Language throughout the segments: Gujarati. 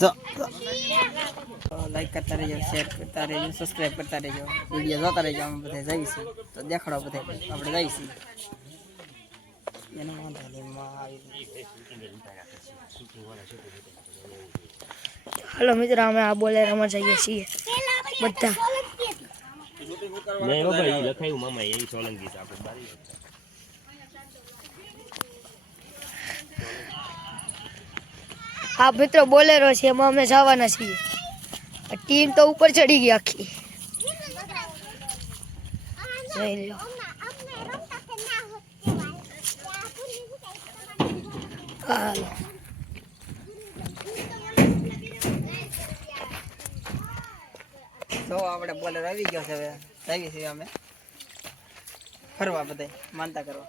જો લાઈક કરતા રહેજો શેર કરતા રહેજો સબસ્ક્રાઈબ કરતા રહેજો. વીડિયો જોતા રહેજો અમે બધા જઈશું. તો દેખાડો બધા. આપણે જઈશું. એનો વાંધો નહીં માં આવી હાલો મિત્રો અમે આ બોલે રમવા જઈએ છીએ. બધા. નહીં બાબા એ લખાયું મામા એ સોલંકી છે આપણે આ મિત્રો બોલેરો છે એમાં અમે જવાના છીએ. ટીમ તો ઉપર ચડી ગઈ આખી. જોઈ લો. હાલો. તો આપણે બોલર આવી ગયો છે હવે. જઈએ છીએ અમે. ફરવા બધા માનતા કરવા.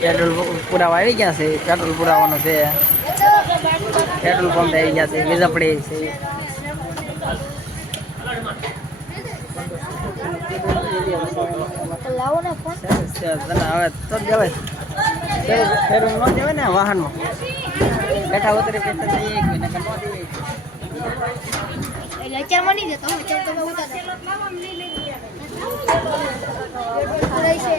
પેટ્રોલ પુરાવા આવી ગયા છે. પેટ્રોલ પુરાવાનું છે. પેટ્રોલ પંપ આવી ગયા છે. વીજપડી છે. લાવો ને હવે તો જવાય. ફેરું- ફેરું ન જવાય ને વાહનમાં બેઠા ઉતરે કે તને એક મહિના કે ન દેવાય. અત્યારમાં નહીં જતો અત્યારે તમે ઉતારો પુરાય છે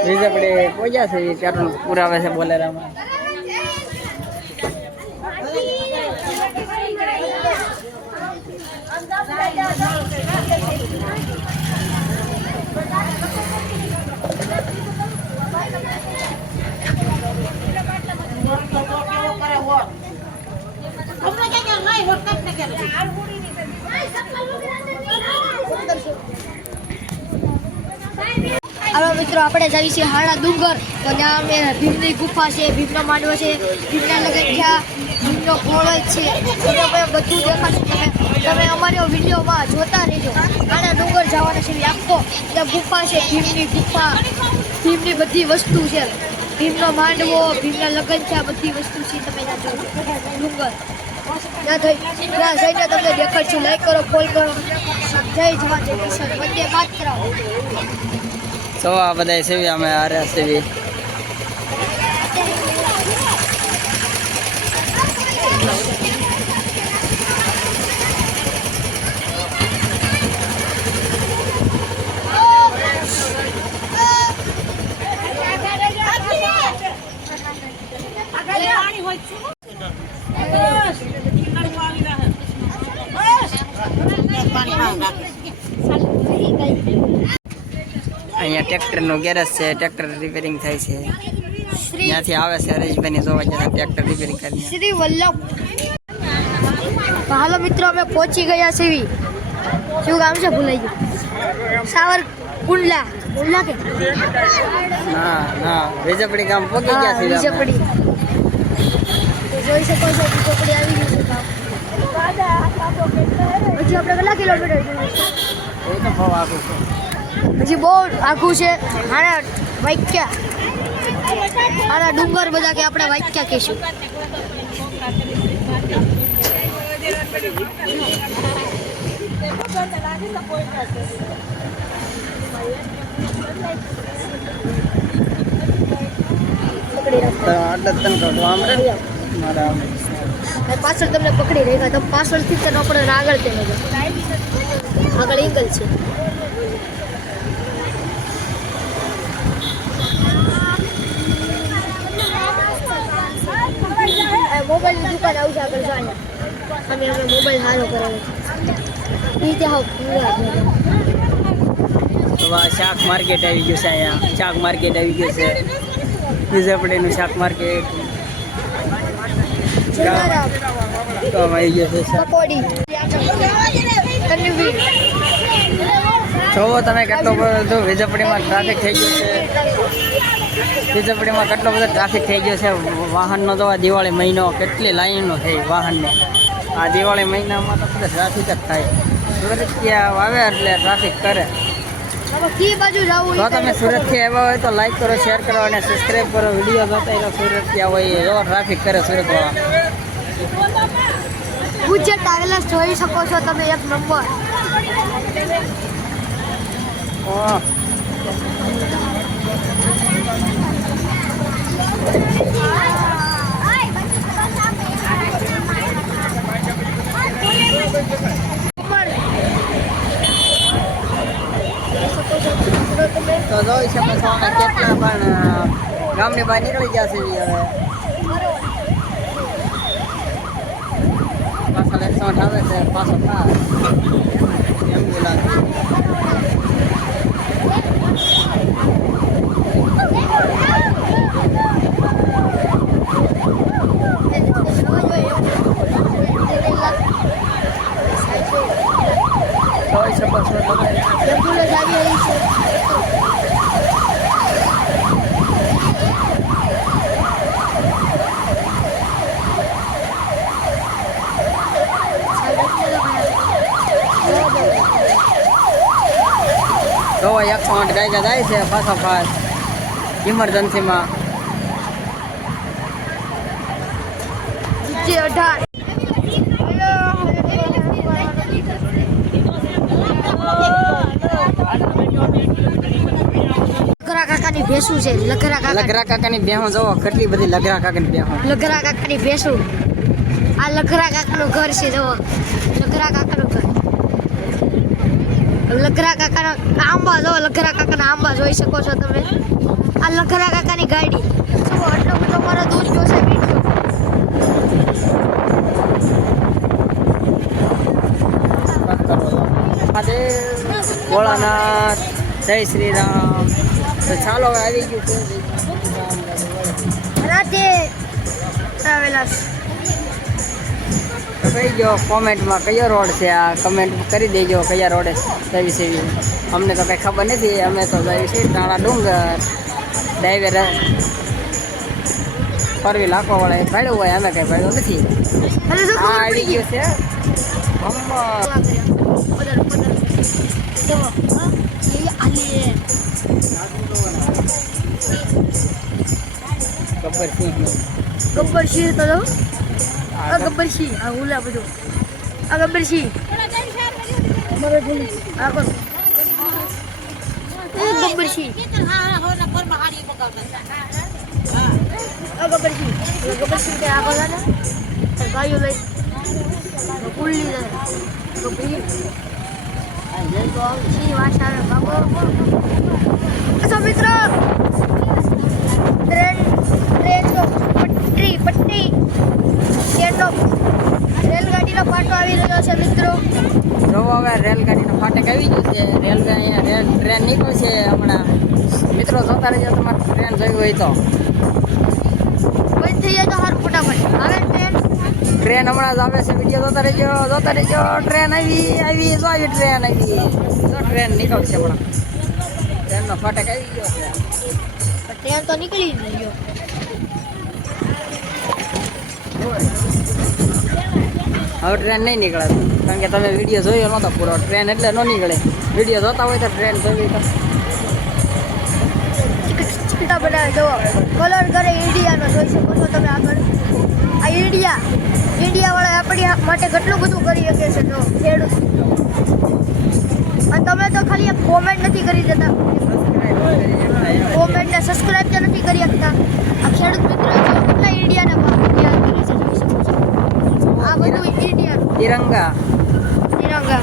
આપણે પહોંચ્યા છે પેટ્રોલ પુરાવે છે બોલેરામાં. હવે મિત્રો આપણે જઈએ છીએ હાડા ડુંગર. તો ત્યાં અમે ભીમની ગુફા છે, ભીમનો માંડવો છે, ભીમના લગન લગનખ્યા ભીમનો ઘોડો છે. તમે અમે બધું દેખાશે તમે તમે અમારો વિડીયોમાં જોતા રહેજો. હાડા ડુંગર જવાના છે, આખો ત્યાં ગુફા છે, ભીમની ગુફા. ભીમની બધી વસ્તુ છે. ભીમનો માંડવો, ભીમના લગનખ્યા બધી વસ્તુ છે તમે ત્યાં જોજો. ડુંગર. ત્યાં થઈ ના જઈને તમને દેખાડશું. લાઈક કરો ફોલ કરો. જય જવા જય કિશન વંદે માતરમ. આ બધા સેવી અમે હાર્યા સેવી. અહીંયા ટ્રેક્ટરનું ગેરેજ છે ટ્રેક્ટર રિપેરિંગ થાય છે. ત્યાંથી આવે છે હરેશભાઈની જોવા જતા ટ્રેક્ટર રિપેરિંગ કરીને. શ્રી વલ્લભ. હાલો મિત્રો અમે પહોંચી ગયા છીએ શું ગામ છે? ભૂલાઈ ગયું. સાવર કુંડલા. કુંડલા કે ના ના વેજપડી ગામ પહોંચી ગયા છીએ વેજપડી જોઈ શકો છો બીજપડી આવી ગયું છે ગામ. હજી આપણે કેટલા કિલોમીટર? એ તો બહુ આપું છે. હજી બહુ આઘું છે. આના વાક્યા, આના ડુંગર બધા કે આપણે વાક્યા કહીશું. તો તો પાછળ તમને પકડી રહ્યા તમે પાછળથી જ ન આગળ તેને આગળ ઈંગલ છે. મોબાઈલની દુકાન આવશે આગળ જો અહીંયા અમે અમે મોબાઈલ સારો કરેલો છે. એ હાવ પૂરા છે. શાક માર્કેટ આવી ગયું છે અહીંયા. શાક માર્કેટ આવી ગયું છે. વિજયપડીનું શાક માર્કેટ. આવી ગયું છે. પકોડી. જોવો તમે કેટલો બધો વિજયપડીમાં ટ્રાફિક થઈ ગયું છે. વિજયપડીમાં કેટલો બધો ટ્રાફિક થઈ ગયો છે. વાહનનો તો આ દિવાળી મહિનો કેટલી લાઈનો થઈ વાહનની. આ દિવાળી મહિનામાં તો બધા ટ્રાફિક જ થાય. સુરતિયા આવે એટલે ટ્રાફિક કરે. જો તમે સુરતથી આવ્યા હોય તો લાઈક કરો શેર કરો અને સબસ્ક્રાઈબ કરો. વીડિયો જોતા રહ્યો સુરતથી આવો એ એવો ટ્રાફિક કરે સુરતવાળા ગુજરાત ટ્રાવેલર્સ જોઈ શકો છો તમે એક નંબર ઓહ. તો જોઈ શકો છો અમે કેટલા પણ અ, ગામની બહાર નીકળી ગયા છે હવે પાછળ એકસો આઠ આવે છે પાછો પાસ એમ્બ્યુલન્સ જોઈ શકો છો તમે એમ્બ્યુલન્સ આવી રહી છે તો એકસો જાય છે પાછો પાસ ઇમરજન્સીમાં જે અઢાર. કાકાની ભેંસું છે લગરા કાકા. લગરા કાકાની બેહો જોવો કેટલી બધી લગરા કાકાની બેહો લગરા કાકાની ભેંસું. આ લગરા કાકાનું ઘર છે જુઓ. લગરા કાકાનું લગરા કાકાના આંબા જો લખરા કાકાના આંબા જોઈ શકો છો તમે. આ લખરા કાકાની ગાડી. જુઓ આટલો બધો મારો દૂર છે વીડિયો ભોળાનાથ જય શ્રી રામ તો ચાલો હવે આવી ગયું છે. રાતે ટ્રાવેલર્સ કહી દો કોમેન્ટમાં કયો રોડ છે આ? કમેન્ટ કરી દેજો કયા રોડે જવી છે અમને તો કંઈ ખબર નથી અમે તો જઈએ છીએ ટાણા ડુંગર. ડ્રાઈવર પરવી લાખવાવાળાએ ભાડ્યું હોય અમે કંઈ ભાડ્યું નથી. ખબર આવી ગયો છે. ગબ્બર સિંહનું. ગબ્બર સિંહ તો આ ગબ્બર સિંહ આ ઉલા બધું આ ગબ્બર બોલી આ કોણ એ ગબ્બર સિંહ આ ગબ્બર સિંહ એ ગબ્બર તે આગળ આવે ને ગાયો લઈ કુલ્લી જાય ગબ્બર સિંહ વાસાને ભાગો અચ્છા મિત્રો ટ્રેન ટ્રેનનો પટરી પટ્ટી ટ્રેનનો રેલગાડીનો પાટો આવી રહ્યો છે મિત્રો જોવો હવે રેલગાડીનો ફાટક આવી ગયો છે. રેલગાડી રેલ ટ્રેન નીકળશે હમણાં. મિત્રો જોતા રહેજો તમારે ટ્રેન જોઈ હોય તો. બંધ થઈ જાય તો સારું ફટાફટ. હવે ટ્રેન? ટ્રેન હમણાં જ આવે છે. વીડિયો જોતા રહેજો જોતા રહેજો. ટ્રેન આવી આવી જો આવી ટ્રેન આવી. જો ટ્રેન નીકળશે હમણાં. ટ્રેનનો ફાટક આવી ગયો છે. ટ્રેન તો નીકળી ગયો. હવે ટ્રેન નહીં નીકળે. કારણ કે તમે વીડિયો જોયો નહોતો પૂરો. ટ્રેન એટલે ન નીકળે. વીડિયો જોતા હોય તો ટ્રેન જોવી તો ચિકટા બનાવે જુઓ કલર કરે ઇન્ડિયાનો જોઈ શકો છો તમે આગળ. આ ઇન્ડિયા ઇન્ડિયાવાળા આપણી માટે કેટલું બધું કરી શકે છે જો ખેડૂત. અને તમે તો ખાલી કોમેન્ટ નથી કરી દેતા. કોમેન્ટ ને સબસ્ક્રાઇબ તો નથી કરી શકતા. આ ખેડૂત મિત્રો જો કેટલા ઇન્ડિયાને ભાગ આ બધું ઇન્ડિયન તિરંગા તિરંગા